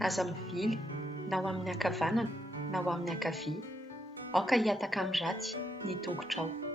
Aza mivily na ho amin'ny ankavanana na ho amin'ny ankavia, aoka hiataka amin'ny ratsy ny tongotrao.